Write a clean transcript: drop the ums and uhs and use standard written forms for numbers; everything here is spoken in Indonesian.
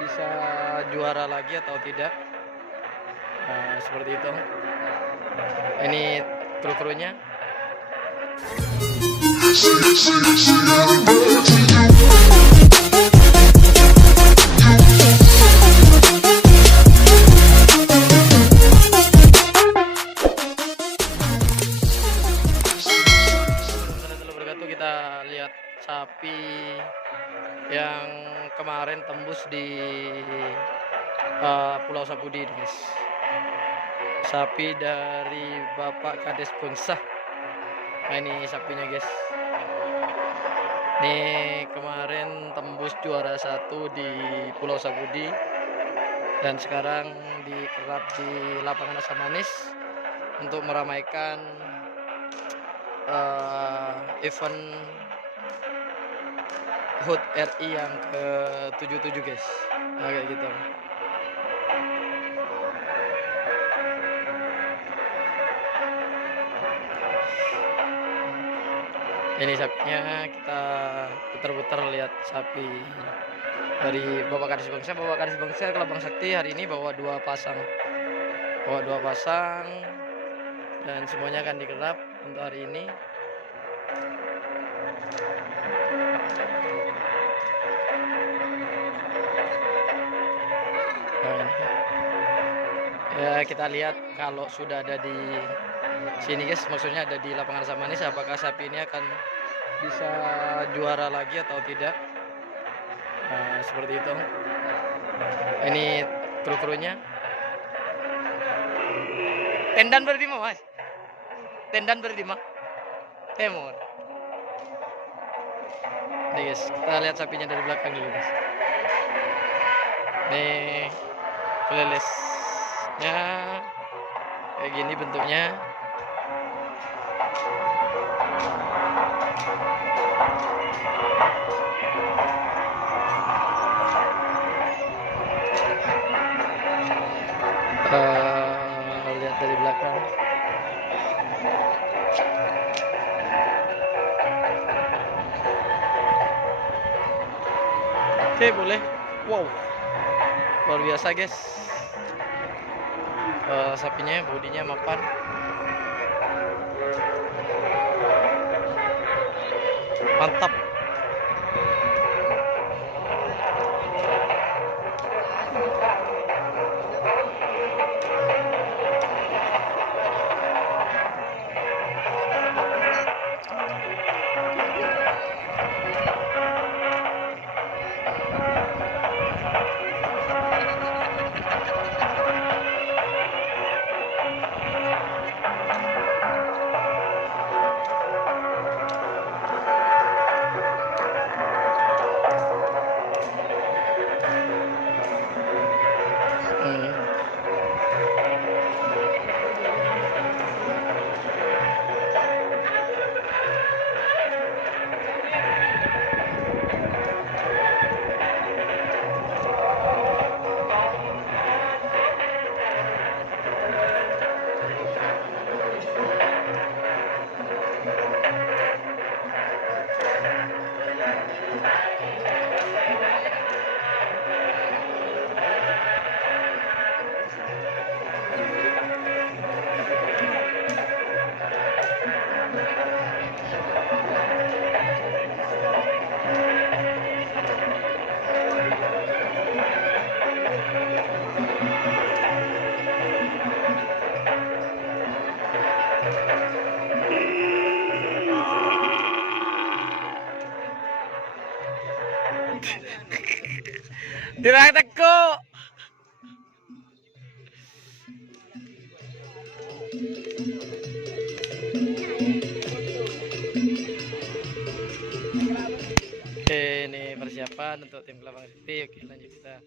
bisa juara lagi atau tidak. Seperti itu. Ini kru-krunya. Kita lihat sapi yang kemarin tembus di Pulau Sapudi, guys. Sapi dari Bapak Kades Bangsa. Nah, ini sapinya, guys. Ini kemarin tembus juara 1 di Pulau Sapudi dan sekarang dikerap di lapangan Asam Manis untuk meramaikan event HUT RI yang ke-77, guys. Nah, kayak gitu. Ini sapinya, kita putar-putar lihat sapi dari Bapak Kades Bangsa. Bapak Kades Bangsa Kelabang Sakti hari ini bawa dua pasang dan semuanya akan dikerap untuk hari ini. Ya, kita lihat kalau sudah ada di sini, guys, maksudnya ada di lapangan Asam Manis, apakah sapi ini akan bisa juara lagi atau tidak. Seperti itu. Ini kru-krunya. Tendan berdima, Mas. Tendan berdima. Temur. Nih, guys, kita lihat sapinya dari belakang dulu, guys. Nih, pelelesnya kayak gini bentuknya. Lihat dari belakang. Oke, boleh. Wow, luar biasa, guys. Sapinya bodinya mapan. Mantap. Dirang teko. Oke, ini persiapan untuk tim Kelabang Sakti. Oke, lanjut kita.